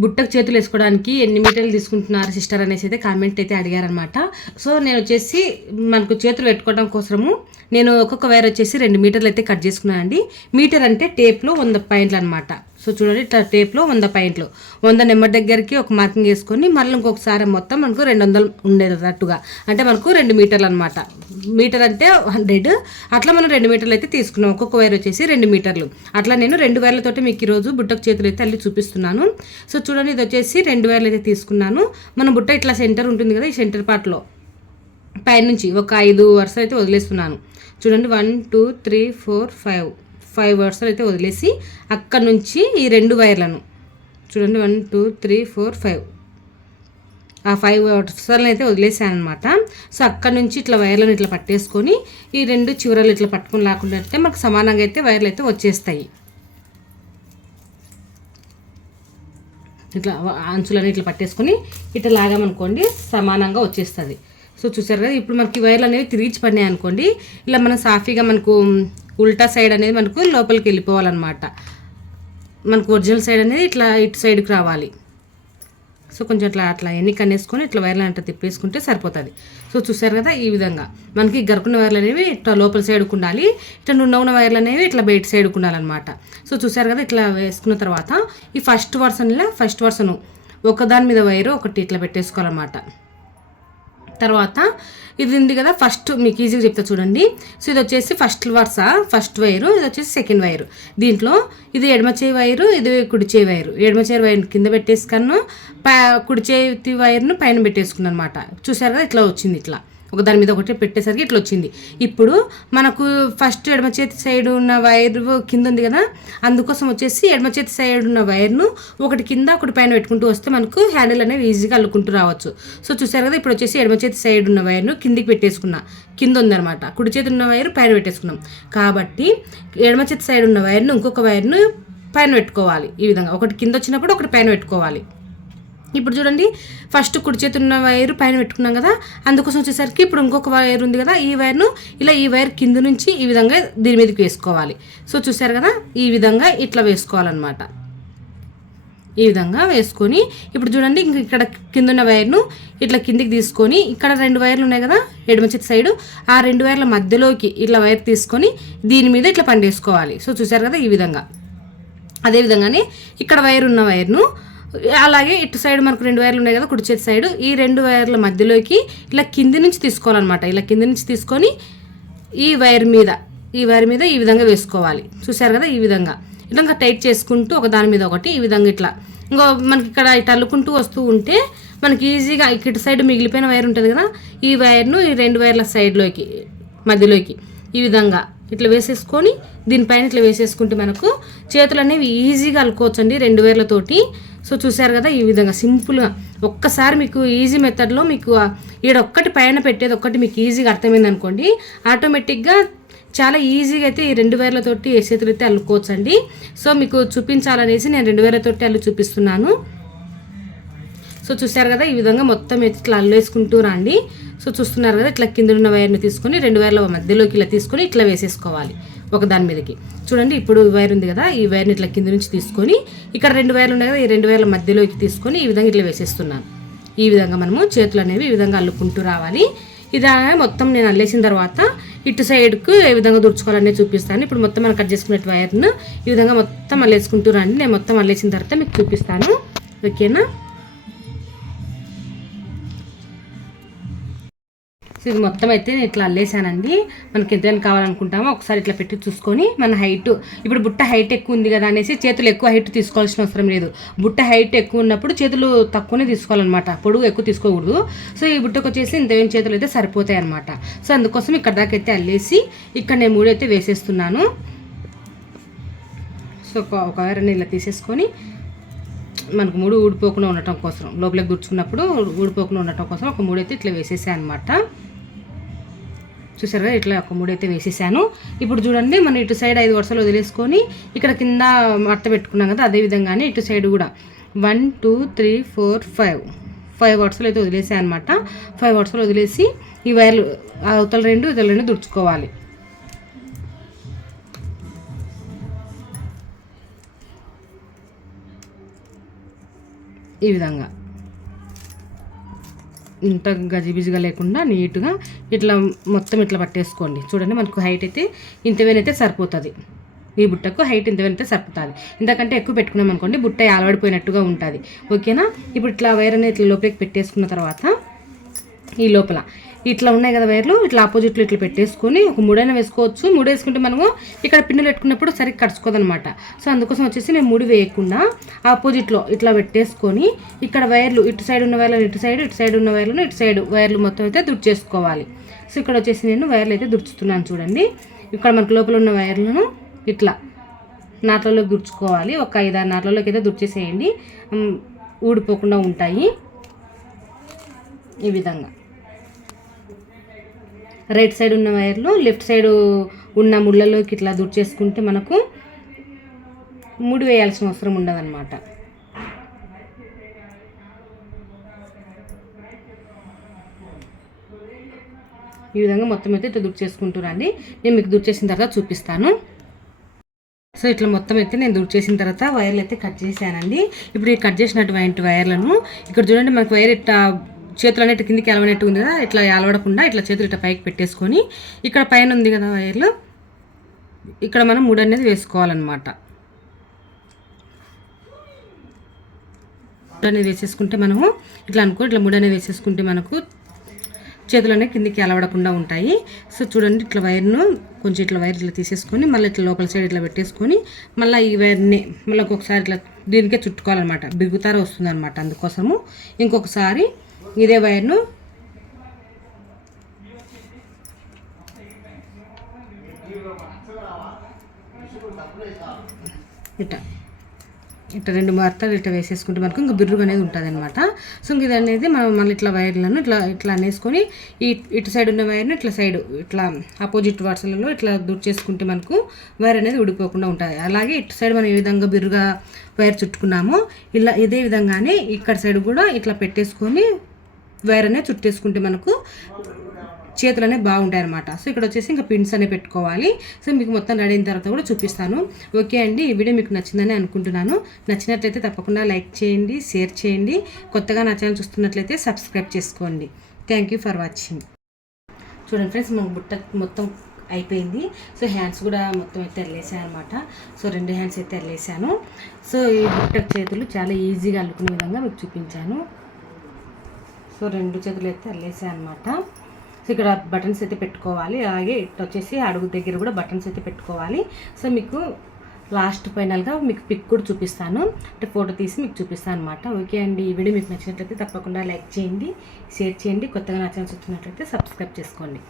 బుట్టకు చేతులు వేసుకోవడానికి ఎన్ని మీటర్లు తీసుకుంటున్నారు సిస్టర్ అనేసి అయితే కామెంట్ అయితే అడిగారనమాట. సో నేను వచ్చేసి మనకు చేతులు పెట్టుకోవడం కోసము నేను ఒక్కొక్క వైర్ వచ్చేసి 2 మీటర్లు అయితే కట్ చేసుకున్నానండి. మీటర్ అంటే టేప్లో 100 పాయింట్లు అనమాట. సో చూడండి ఇట్లా టేప్లో 100 పాయింట్లు, 100 నెంబర్ దగ్గరికి ఒక మార్కింగ్ వేసుకొని మళ్ళీ ఇంకొకసారి మొత్తం మనకు 200 ఉండేటట్టుగా, అంటే మనకు 2 మీటర్లు అనమాట. మీటర్ అంటే 100, అట్లా మనం 2 మీటర్లు అయితే తీసుకున్నాం. ఒక్కొక్క వైర్ వచ్చేసి 2 మీటర్లు. అట్లా నేను 2 వైర్లతోటి మీకు ఈరోజు బుట్టకు చేతులు అయితే అల్లి చూపిస్తున్నాను. సో చూడండి ఇది వచ్చేసి 2 వైర్లు అయితే తీసుకున్నాను. మన బుట్ట ఇట్లా సెంటర్ ఉంటుంది కదా, ఈ సెంటర్ పార్ట్లో పైనుంచి ఒక 5 వరుసలు అయితే వదిలేస్తున్నాను. చూడండి 1 2 3 4 5 వరుసలు అయితే వదిలేసి అక్కడ నుంచి ఈ 2 వైర్లను చూడండి 1 2 3 4 5 ఆ 5 వరుసలను అయితే వదిలేసాను అనమాట. సో అక్కడ నుంచి ఇట్లా వైర్లను ఇట్లా పట్టేసుకొని ఈ 2 చివరలు ఇట్లా పట్టుకొని లేకుండా అయితే మనకు సమానంగా అయితే వైర్లు అయితే వచ్చేస్తాయి. ఇట్లా అంచులని ఇట్లా పట్టేసుకొని ఇట్లా లాగామనుకోండి సమానంగా వచ్చేస్తుంది. సో చూసారు కదా, ఇప్పుడు మనకి వైర్లు అనేవి తిరిగి పడినాయి అనుకోండి, ఇలా మనం సాఫీగా మనకు ఉల్టా సైడ్ అనేది మనకు లోపలికి వెళ్ళిపోవాలన్నమాట. మనకు ఒరిజినల్ సైడ్ అనేది ఇట్లా ఇటు సైడ్కి రావాలి. సో కొంచెం అట్లా ఎన్ని కనేసుకొని ఇట్లా వైర్లు అంటే తిప్పేసుకుంటే సరిపోతుంది. సో చూసారు కదా, ఈ విధంగా మనకి గరుకున్న వైర్లు అనేవి ఇట్లా లోపల సైడ్కి ఉండాలి, ఇట్లా నున్న వైర్లు అనేవి ఇట్లా బయట సైడ్కి ఉండాలన్నమాట. సో చూసారు కదా, ఇట్లా వేసుకున్న తర్వాత ఈ ఫస్ట్ వర్సను ఒకదాని మీద వైరు ఒకటి ఇట్లా పెట్టేసుకోవాలన్నమాట. తర్వాత ఇది ఉంది కదా, ఫస్ట్ మీకు ఈజీగా చెప్తా చూడండి. సో ఇది వచ్చేసి ఫస్ట్ వైరు, ఇది వచ్చేసి సెకండ్ వైరు. దీంట్లో ఇది ఎడమ చేయి వైరు, ఇది కుడి చేయి వైరు. ఎడమ చేయి వైర్ని కింద పెట్టేసుకున్నాను, కుడి చేతి వైర్ను పైన పెట్టేసుకున్నాను అనమాట. చూసారు కదా, ఇట్లా వచ్చింది. ఇట్లా ఒక దాని మీద ఒకటి పెట్టేసరికి ఇట్లా వచ్చింది. ఇప్పుడు మనకు ఫస్ట్ ఎడమ చేతి సైడ్ ఉన్న వైర్ కింద ఉంది కదా, అందుకోసం వచ్చేసి ఎడమ చేతి సైడ్ ఉన్న వైర్ను ఒకటి కింద ఒకటి పైన పెట్టుకుంటూ వస్తే మనకు హ్యాండిల్ అనేవి ఈజీగా అల్లుకుంటూ రావచ్చు. సో చూసారు కదా, ఇప్పుడు వచ్చేసి ఎడమ చేతి సైడ్ ఉన్న వైర్ను కిందికి పెట్టేసుకున్నా, కింద ఉందనమాట. కుడి చేతి ఉన్న వైర్ పైన పెట్టేసుకున్నాం కాబట్టి ఎడమ చేతి సైడ్ ఉన్న వైర్ను ఇంకొక వైర్ను పైన పెట్టుకోవాలి. ఈ విధంగా ఒకటి కింద వచ్చినప్పుడు ఒకటి పైన పెట్టుకోవాలి. ఇప్పుడు చూడండి, ఫస్ట్ కుడి చేతి ఉన్న వైరు పైన పెట్టుకున్నాం కదా, అందుకోసం వచ్చేసరికి ఇప్పుడు ఇంకొక వైర్ ఉంది కదా, ఈ వైర్ను ఇలా ఈ వైర్ కింద నుంచి ఈ విధంగా దీని మీదకి వేసుకోవాలి. సో చూసారు కదా, ఈ విధంగా ఇట్లా వేసుకోవాలన్నమాట. ఈ విధంగా వేసుకొని ఇప్పుడు చూడండి, ఇంక ఇక్కడ కింద ఉన్న వైర్ను ఇట్లా కిందికి తీసుకొని ఇక్కడ 2 వైర్లు ఉన్నాయి కదా ఎడమ చేతి సైడు, ఆ 2 వైర్ల మధ్యలోకి ఇట్లా వైర్ తీసుకొని దీని మీద ఇట్లా పండేసుకోవాలి. సో చూసారు కదా, ఈ విధంగా. అదేవిధంగానే ఇక్కడ వైర్ ఉన్న వైర్ను అలాగే ఇటు సైడ్ మనకు 2 వైర్లు ఉన్నాయి కదా కుడి చేతి సైడు, ఈ 2 వైర్ల మధ్యలోకి ఇలా కింది నుంచి తీసుకోవాలన్నమాట. ఇలా కింది నుంచి తీసుకొని ఈ వైర్ మీద ఈ విధంగా వేసుకోవాలి. చూసారు కదా, ఈ విధంగా ఇట్లా టైట్ చేసుకుంటూ ఒక దాని మీద ఒకటి ఈ విధంగా ఇట్లా ఇంకో మనకి ఇక్కడ ఇటు అల్లుకుంటూ వస్తూ ఉంటే మనకి ఈజీగా ఇటు సైడ్ మిగిలిపోయిన వైర్ ఉంటుంది కదా, ఈ వైర్ను ఈ 2 వైర్ల సైడ్లోకి మధ్యలోకి ఈ విధంగా ఇట్లా వేసేసుకొని దీనిపైన ఇట్లా వేసేసుకుంటే మనకు చేతులు అనేవి ఈజీగా అల్లుకోవచ్చండి 2 వైర్లతోటి. సో చూసారు కదా, ఈ విధంగా సింపుల్గా ఒక్కసారి మీకు ఈజీ మెథడ్లో మీకు ఈడొక్కటి పైన పెట్టేది ఒక్కటి మీకు ఈజీగా అర్థమైంది అనుకోండి, ఆటోమేటిక్గా చాలా ఈజీగా అయితే ఈ 2 వైర్లతోటి ఏ చేతులు అయితే అల్లుకోవచ్చండి. సో మీకు చూపించాలనేసి నేను 2 వైర్లతోటి అల్లు చూపిస్తున్నాను. సో చూసారు కదా, ఈ విధంగా మొత్తం ఇట్లా అల్లేసుకుంటూ రండి. సో చూస్తున్నారు కదా, ఇట్లా కింద ఉన్న వైర్ని తీసుకొని 2 వైర్ల మధ్యలోకి ఇలా తీసుకొని ఇట్లా వేసేసుకోవాలి ఒక దాని మీదకి. చూడండి, ఇప్పుడు వైర్ ఉంది కదా, ఈ వైర్ని ఇట్లా కింద నుంచి తీసుకొని ఇక్కడ 2 వైర్లు ఉన్నాయి కదా, ఈ 2 వైర్ల మధ్యలోకి తీసుకొని ఈ విధంగా ఇట్లా వేసేస్తున్నాను. ఈ విధంగా మనము చేతులు అనేవి ఈ విధంగా అల్లుకుంటూ రావాలి. ఇది మొత్తం నేను అల్లేసిన తర్వాత ఇటు సైడ్కు ఏ విధంగా దుడుచుకోవాలనేది చూపిస్తాను. ఇప్పుడు మొత్తం మనం కట్ చేసుకునే వైర్ను ఈ విధంగా మొత్తం అల్లేసుకుంటూ రండి. నేను మొత్తం అల్లేసిన తర్వాత మీకు చూపిస్తాను, ఓకేనా. సో ఇది మొత్తం అయితే నేను ఇట్లా అల్లేసానండి. మనకి ఎంతైనా కావాలనుకుంటామో ఒకసారి ఇట్లా పెట్టి చూసుకొని మన హైట్, ఇప్పుడు బుట్ట హైట్ ఎక్కువ ఉంది కదా అనేసి చేతులు ఎక్కువ హైట్ తీసుకోవాల్సిన అవసరం లేదు. బుట్ట హైట్ ఎక్కువ ఉన్నప్పుడు చేతులు తక్కువనే తీసుకోవాలన్నమాట, పొడుగు ఎక్కువ తీసుకోకూడదు. సో ఈ బుట్టకు వచ్చేసి ఇంతేం చేతులు అయితే సరిపోతాయి అనమాట. సో అందుకోసం ఇక్కడ దాకా అయితే అల్లేసి ఇక్కడ నేను 3 అయితే వేసేస్తున్నాను. సో ఒక వైర్ని ఇలా తీసేసుకొని మనకు 3 ఊడిపోకుండా ఉండటం కోసం, లోపలికి గుర్చుకున్నప్పుడు ఊడిపోకుండా ఉండటం కోసం ఒక 3 అయితే ఇట్లా వేసేసాను అనమాట. చూసారు కదా, ఇట్లా ఒక 3 అయితే వేసేసాను. ఇప్పుడు చూడండి, మనం ఇటు సైడ్ 5 వరుసలు వదిలేసుకొని ఇక్కడ కింద మడత పెట్టుకున్నాం కదా, అదేవిధంగానే ఇటు సైడ్ కూడా 1 2 3 4 5 వరుసలు అయితే వదిలేసాను అనమాట. 5 వరుసలు వదిలేసి ఈ వైర్లు అవతల 2 దుడుచుకోవాలి. ఈ విధంగా ఇంత గజిబిజిగా లేకుండా నీట్గా ఇట్లా మొత్తం ఇట్లా పట్టేసుకోండి. చూడండి మనకు హైట్ అయితే ఇంతవేనైతే సరిపోతుంది. ఈ బుట్టకు హైట్ ఇంతవేనైతే సరిపోతుంది. ఇంతకంటే ఎక్కువ పెట్టుకున్నాం అనుకోండి బుట్ట ఆలబడిపోయినట్టుగా ఉంటుంది. ఓకేనా. ఇప్పుడు ఇట్లా వైర్ అనేది ఇట్లా లోపలికి పెట్టేసుకున్న తర్వాత ఈ లోపల ఇట్లా ఉన్నాయి కదా వైర్లు, ఇట్లా ఆపోజిట్లో ఇట్లా పెట్టేసుకొని ఒక ముడైనా వేసుకోవచ్చు. ముడి వేసుకుంటే మనము ఇక్కడ పిన్నులు పెట్టుకున్నప్పుడు సరిగ్గా కడుచుకోదనమాట. సో అందుకోసం వచ్చేసి నేను ముడి వేయకుండా ఆపోజిట్లో ఇట్లా పెట్టేసుకొని ఇక్కడ వైర్లు ఇటు సైడ్ ఉన్న వైర్లను ఇటు సైడ్ ఉన్న వైర్లను ఇటు సైడ్ వైర్లు మొత్తం అయితే దుర్చేసుకోవాలి. సో ఇక్కడ వచ్చేసి నేను వైర్లు అయితే దుర్చుతున్నాను చూడండి. ఇక్కడ మనకు లోపల ఉన్న వైర్లను ఇట్లా నాట్లలోకి దుర్చుకోవాలి. ఒక 5-6 నాట్లలోకి అయితే దుర్చేసేయండి, ఊడిపోకుండా ఉంటాయి. ఈ విధంగా రైట్ సైడ్ ఉన్న వైర్లు లెఫ్ట్ సైడ్ ఉన్న ముళ్ళలోకి ఇట్లా దుర్చేసుకుంటే మనకు ముడి వేయాల్సిన అవసరం ఉండదన్నమాట. ఈ విధంగా మొత్తం అయితే ఇట్లా దుర్చేసుకుంటున్నాండి. నేను మీకు దుర్చేసిన తర్వాత చూపిస్తాను. సో ఇట్లా మొత్తం అయితే నేను దుర్చేసిన తర్వాత వైర్లు అయితే కట్ చేశానండి. ఇప్పుడు ఈ కట్ చేసినటువంటి వైర్లను ఇక్కడ చూడండి, మనకు వైర్ ఇట్లా చేతులు అనేవి కిందికి ఎలవనట్టు ఉంది కదా, ఇట్లా ఎలవడకుండా ఇట్లా చేతులు ఇట్లా పైకి పెట్టేసుకొని ఇక్కడ పైన ఉంది కదా వైర్లు, ఇక్కడ మనం ముడి అనేది వేసుకోవాలన్నమాట. ముడి అనేది వేసేసుకుంటే మనము ఇట్లా ఇట్లా ముడి అనేది వేసేసుకుంటే మనకు చేతులు అనేవి కిందికి ఎలవడకుండా ఉంటాయి. సో చూడండి, ఇట్లా వైర్ను కొంచెం ఇట్లా వైర్ ఇట్లా తీసేసుకొని మళ్ళీ ఇట్లా లోపల సైడ్ ఇట్లా పెట్టేసుకొని మళ్ళీ ఈ వైర్ని మళ్ళీ ఒక్కొక్కసారి ఇట్లా దీనికే చుట్టుకోవాలన్నమాట. బిగుతార వస్తుంది అనమాట. అందుకోసము ఇంకొకసారి ఇదే వైర్ను ఇట్లా 2 మార్తలు ఇట్లా వేసేసుకుంటే మనకు ఇంకా బిర్రుగా అనేది ఉంటుంది అనమాట. సో ఇది అనేది మనం మళ్ళీ ఇట్లా వైర్లను ఇట్లా అనేసుకొని ఇటు సైడ్ ఉన్న వైర్ను ఇట్లా ఆపోజిట్ వరుసలలో ఇట్లా దుర్చేసుకుంటే మనకు వైర్ అనేది ఉడిపోకుండా ఉంటుంది. అలాగే ఇటు సైడ్ మనం ఏ విధంగా బిర్రుగా వైర్ చుట్టుకున్నామో ఇలా ఇదే విధంగానే ఇక్కడ సైడ్ కూడా ఇట్లా పెట్టేసుకొని వైర్ అనేది చుట్టేసుకుంటే మనకు చేతులు అనేవి బాగుంటాయి అనమాట. సో ఇక్కడ వచ్చేసి ఇంకా పిన్స్ అనేవి పెట్టుకోవాలి. సో మీకు మొత్తం రెడీ అయిన తర్వాత కూడా చూపిస్తాను. ఓకే అండి, ఈ వీడియో మీకు నచ్చిందని అనుకుంటున్నాను. నచ్చినట్లయితే తప్పకుండా లైక్ చేయండి, షేర్ చేయండి. కొత్తగా నా ఛానల్ చూస్తున్నట్లయితే సబ్స్క్రైబ్ చేసుకోండి. Thank you for watching. చూడండి ఫ్రెండ్స్, మన బుట్ట మొత్తం అయిపోయింది. సో హ్యాండ్స్ కూడా మొత్తం అయితే అల్లేసాను అనమాట. సో 2 హ్యాండ్స్ అయితే అల్లేసాను. సో ఈ బుట్ట చేతులు చాలా ఈజీగా అల్లుకునే విధంగా మీకు చూపించాను. సో 2 చేతులు అయితే అల్లేసాను అనమాట. సో ఇక్కడ బటన్స్ అయితే పెట్టుకోవాలి. అలాగే ఇట్లా వచ్చేసి అడుగు దగ్గర కూడా బటన్స్ అయితే పెట్టుకోవాలి. సో మీకు లాస్ట్ ఫైనల్గా మీకు పిక్ కూడా చూపిస్తాను, అంటే ఫోటో తీసి మీకు చూపిస్తాను అనమాట. ఓకే అండి, ఈ వీడియో మీకు నచ్చినట్లయితే తప్పకుండా లైక్ చేయండి, షేర్ చేయండి. కొత్తగా నా ఛానల్ చూస్తున్నట్లయితే సబ్స్క్రైబ్ చేసుకోండి.